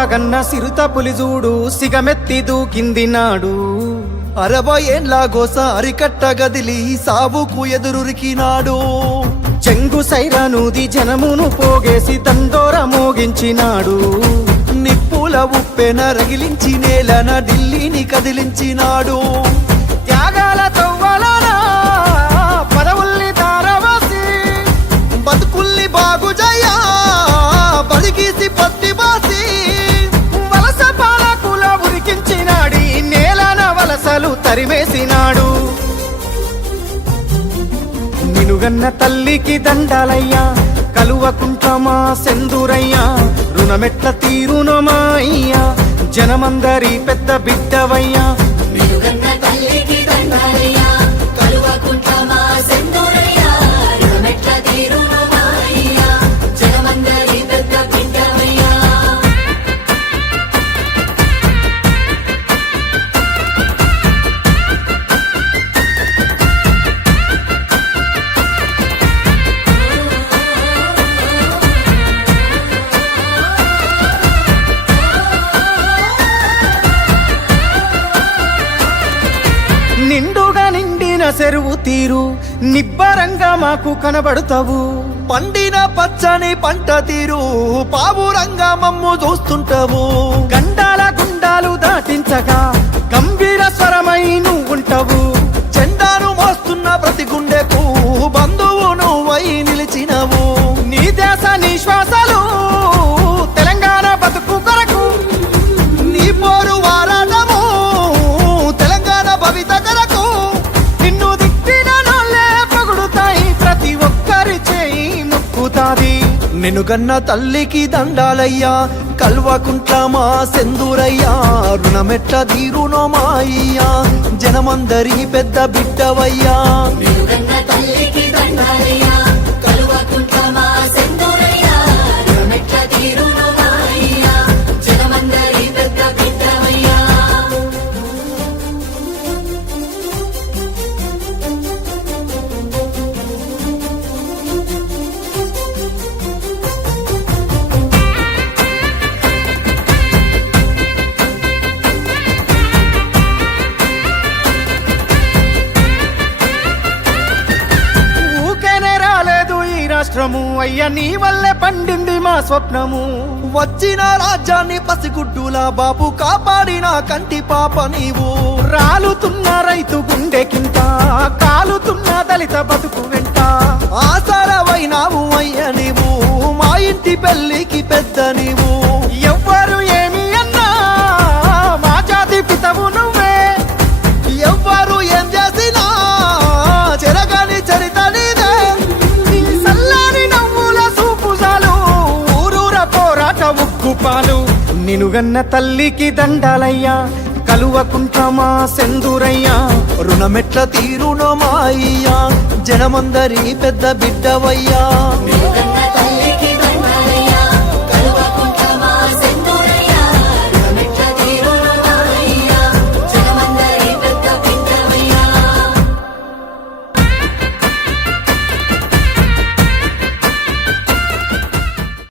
రాగన్న సిరుత పులిజూడు సిగమెత్తి దూకింది నాడు 60 ఏండ్ల గోస అరికట్ట గదిలి సావుకు ఎదురురికినాడు చెంగు సైరానూది జనమును పోగేసి దండోర మోగించినాడు నిప్పుల ఉప్పెన రగిలించి నేలన ఢిల్లీని కదిలించినాడు త్యాగాల తవ్వలన పదవుల్ని తారవాసి బతుకుల్ని బాగుజయ్యా బలిగీసి పత్తి బాసి వలస పాలకుల ఉరికించినాడి నేలన వలసలు తరిమేసినాడు నినుగన్న తల్లికి దండాలయ్యా కలువకుంటమా సెందురయ్యా రుణమెట్ల తీరునమా అయ్యా జనమందరి పెద్ద బిడ్డవయ్యా నిలుగన్న తల్లికి దండాలయ్యా కలువకుంటమా సెందురయ్యా రుణమెట్ల తీరునమా అయ్యా జనమందరి పెద్ద బిడ్డవయ్యా నిండుగా నిండిన చెరువు తీరు నిబ్బరంగా మాకు కనబడతావు పండిన పచ్చని పంట తీరు పావురంగా మమ్ము చూస్తుంటావు గండాల గుండాలు దాటించగా గంభీర స్వరమై నువ్వుంటావు జెండాను మోస్తున్న ప్రతి గుండెకు బంధువు నువ్వై నిలిచినవు నీ దేశ నీ శ్వాసలు తెలంగాణ బతుకు కొరకు నీ పోరు వారాటము తెలంగాణ భవిత కొరకు నిన్ను దిట్టిన నోళ్ళే పొగుడుతాయి ప్రతి ఒక్కరి చేయి ముక్కుతాది నినుగన్న తల్లికి దండాలయ్యా కల్వకుంట్లమా సెందురయ్యా రుణమెట్ల తీరునోమాయ్యా జనమందరి పెద్ద బిడ్డవయ్యా నిలుగన్న తల్లికి దండాలయ్యా కలువకుంటమా సెందురయ్యా రుణమెట్ల తీరునమా అయ్యా జనమందరి పెద్ద బిడ్డవయ్యా ఊకేనే రాలేదు ఈ రాష్ట్రము అయ్యా నీ వల్లే పండింది మా స్వప్నము వచ్చిన రాజ్యాన్ని పసిగుడ్డులా బాబు కాపాడిన కంటి పాప నీవు రాలుతున్న రైతు గుండెకింత కాలుతున్న దళిత బతుకు వెంట ఆసరవైనావు అయ్య నీవు మా ఇంటి పెళ్ళికి పెద్ద నీవు ఎవ్వరు ఏమి అన్నా మా జాతి పితవు నువ్వే ఎవ్వరు ఏం చేసినా చెరగని చరిత నీదే నీ సల్లాని నవ్వుల సూపుజాలు ఊరూర పోరాట ఉక్కుపాలు నినుగన్న తల్లికి దండాలయ్యా కలువకుంటమా సెందురయ్యా రుణమెట్ల తీరునోమాయ్యా జనమందరి పెద్ద బిడ్డవయ్యా నిలుగన్న